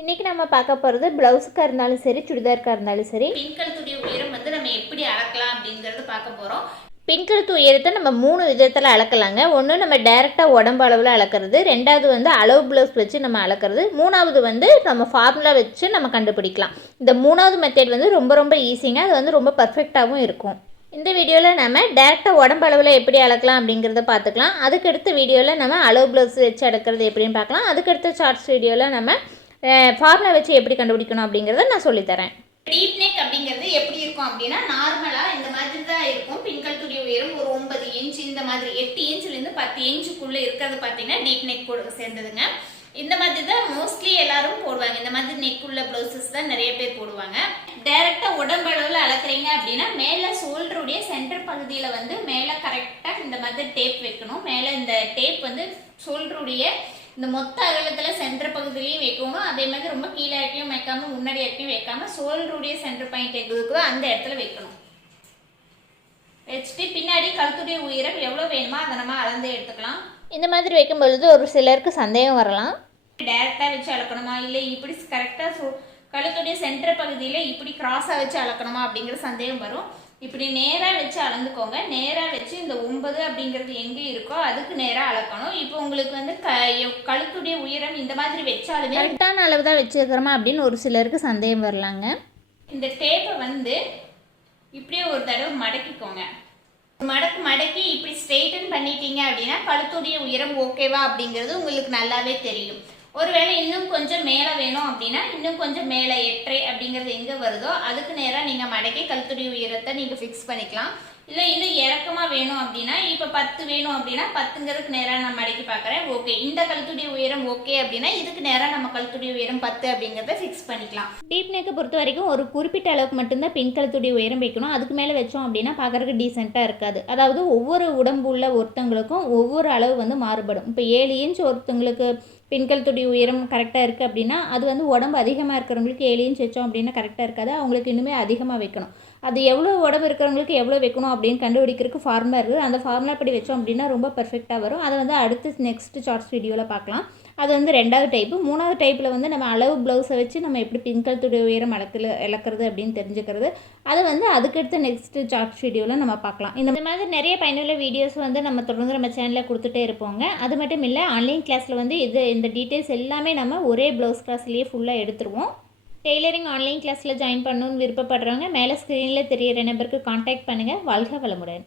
இன்றைக்கி நம்ம பார்க்க போகிறது ப்ளவுஸுக்காக இருந்தாலும் சரி சுடிதாருக்காக இருந்தாலும் சரி. பின்கழுத்துடைய உயரம் வந்து நம்ம எப்படி அளக்கலாம் அப்படிங்கறது பார்க்க போறோம். பின்கழுத்து உயரத்தை நம்ம மூணு விதத்தில் அளக்கலாங்க. ஒன்று நம்ம டைரெக்டாக உடம்பு அளவில் அளக்கிறது ரெண்டாவது வந்து அளவு ப்ளவுஸ் வச்சு நம்ம அளக்கிறது மூணாவது வந்து நம்ம ஃபார்முலா வச்சு நம்ம கண்டுபிடிக்கலாம். இந்த மூணாவது மெத்தட் வந்து ரொம்ப ரொம்ப ஈஸிங்க அது வந்து ரொம்ப பர்ஃபெக்டாகவும் இருக்கும். இந்த வீடியோவில் நம்ம டேரெக்டாக உடம்பு அளவில் எப்படி அளக்கலாம் அப்படிங்கிறத பார்த்துக்கலாம். அதுக்கடுத்த வீடியோவில் நம்ம அளவு ப்ளவுஸ் வச்சு அளக்கிறது எப்படின்னு பார்க்கலாம். அதுக்கடுத்த ஷார்ட்ஸ் வீடியோவில் நம்ம ஃபார்முலா வச்சு எப்படி கண்டுபிடிக்கணும் அப்படிங்கிறத நான் சொல்லித்தரேன். டீப் நெக் அப்படிங்கிறது எப்படி இருக்கும் அப்படின்னா நார்மலாக இந்த மாதிரி தான் இருக்கும் பின்கழுத்துடைய உயரம் ஒரு ஒன்பது இன்ச் இந்த மாதிரி எட்டு இன்ச்லேருந்து பத்து இன்ச்சுக்குள்ளே இருக்கிறது பார்த்தீங்கன்னா டீப் நெக் கூட சேர்ந்ததுங்க. இந்த மாதிரி தான் மோஸ்ட்லி எல்லாரும் போடுவாங்க. இந்த மாதிரி நெக் உள்ள ப்ளவுசஸ் தான் நிறைய பேர் போடுவாங்க. டைரக்டா உடம்பளவில் அளக்குறீங்க அப்படின்னா மேலே ஷோல்டருடைய சென்டர் பகுதியில் வந்து மேலே கரெக்டாக இந்த மாதிரி டேப் வைக்கணும். மேலே இந்த டேப் வந்து ஷோல்டருடைய இந்த மொத்த அகலத்தில் சென்டர் பகுதியிலையும் வைக்கணும். அதே மாதிரி ரொம்ப கீழே இறக்கியும் வைக்காம முன்னாடி இறக்கியும் வைக்காம ஷோல்டருடைய சென்டர் பாயிண்ட் எங்க இருக்குதோ அந்த இடத்துல வைக்கணும். வச்சுட்டு பின்னாடி கழுத்துடைய உயரம் எவ்வளோ வேணுமோ அதை நம்ம அளந்து எடுத்துக்கலாம். இந்த மாதிரி வைக்கும் பொழுது ஒரு சிலருக்கு சந்தேகம் வரலாம். டைரக்டா வச்சு அளக்கணுமா? இல்லை இப்படி கரெக்டாக சொ கழுத்துடைய சென்டர் பகுதியில் இப்படி கிராஸாக வச்சு அளக்கணுமா அப்படிங்கிற சந்தேகம் வரும். இப்படி நேராக வச்சு அளந்துக்கோங்க. நேராக வச்சு இந்த ஒன்பது அப்படிங்கிறது எங்கே இருக்கோ அதுக்கு நேராக அளக்கணும். இப்போ உங்களுக்கு வந்து க கழுத்துடைய உயரம் இந்த மாதிரி வச்சாலுமே கரெக்டான அளவு தான் வச்சுருக்கிறோமா அப்படின்னு ஒரு சிலருக்கு சந்தேகம் வரலாங்க. இந்த டேப்பை வந்து இப்படியே ஒரு தடவை மடக்கிக்கோங்க. மடக்கு மடக்கி இப்படி ஸ்ட்ரெயிட்டன் பண்ணிட்டீங்க அப்படின்னா கழுத்துடைய உயரம் ஓகேவா அப்படிங்கிறது உங்களுக்கு நல்லாவே தெரியும். ஒருவேளை இன்னும் கொஞ்சம் மேலே வேணும் அப்படின்னா இன்னும் கொஞ்சம் மேலே எட்டரை அப்படிங்கிறது எங்கே வருதோ அதுக்கு நேராக நீங்கள் மடக்கி கழுத்துடைய உயரத்தை நீங்கள் ஃபிக்ஸ் பண்ணிக்கலாம். இல்லை இன்னும் இறக்கமாக வேணும் அப்படின்னா இப்போ பத்து வேணும் அப்படின்னா பத்துங்கிறதுக்கு நேராக நான் மடக்கி பார்க்குறேன் ஓகே இந்த கழுத்துடைய உயரம் ஓகே அப்படின்னா இதுக்கு நேராக நம்ம கழுத்துடைய உயரம் பத்து அப்படிங்கிறத ஃபிக்ஸ் பண்ணிக்கலாம். டீப் நெக்கை பொறுத்த வரைக்கும் ஒரு குறிப்பிட்ட அளவுக்கு மட்டும்தான் பின் கழுத்துடைய உயரம் வைக்கணும். அதுக்கு மேலே வச்சோம் அப்படின்னா பார்க்குறதுக்கு டீசெண்டாக இருக்காது. அதாவது ஒவ்வொரு உடம்பு உள்ள ஒருத்தங்களுக்கும் ஒவ்வொரு அளவு வந்து மாறுபடும். இப்போ ஏழு இன்ச் ஒருத்தங்களுக்கு பெண்கழுத்துடைய உயரம் கரெக்டாக இருக்குது அப்படின்னா அது வந்து உடம்பு அதிகமாக இருக்கிறவங்களுக்கு ஏழு வச்சோம் அப்படின்னா கரெக்டாக இருக்காது. அவங்களுக்கு இன்னுமே அதிகமாக வைக்கணும். அது எவ்வளோ உடம்பு இருக்கிறவங்களுக்கு எவ்வளோ வைக்கணும் அப்படின்னு கண்டுபிடிக்கிறதுக்கு ஃபார்முலா இருக்குது. அந்த ஃபார்முலா படி வச்சோம் அப்படின்னா ரொம்ப பர்ஃபெக்டாக வரும். அதை வந்து அடுத்து நெக்ஸ்ட் ஷார்ட்ஸ் வீடியோவில் பார்க்கலாம். அது வந்து ரெண்டாவது டைப்பு மூணாவது டைப்பில் வந்து நம்ம அளவு ப்ளவுஸை வச்சு நம்ம எப்படி பின்கழுத்துடைய உயரம் அளக்கல இழக்கிறது அப்படின்னு தெரிஞ்சுக்கிறது. அதை வந்து அதுக்கடுத்த நெக்ஸ்ட் சார்ட் வீடியோவில் நம்ம பார்க்கலாம். இந்த மாதிரி நிறைய பயனுள்ள வீடியோஸ் வந்து நம்ம தொடர்ந்து நம்ம சேனலில் கொடுத்துட்டே இருப்போங்க. அது மட்டும் இல்லை ஆன்லைன் கிளாஸில் வந்து இது இந்த டீட்டெயில்ஸ் எல்லாமே நம்ம ஒரே ப்ளவுஸ் கிளாஸ்லேயே ஃபுல்லாக எடுத்துருவோம். டெய்லரிங் ஆன்லைன் கிளாஸில் ஜாயின் பண்ணணும்னு விருப்பப்படுறவங்க மேலே ஸ்க்ரீனில் தெரியிற நம்பருக்கு காண்டாக்ட் பண்ணுங்கள் வாழ்க வளமுடன்.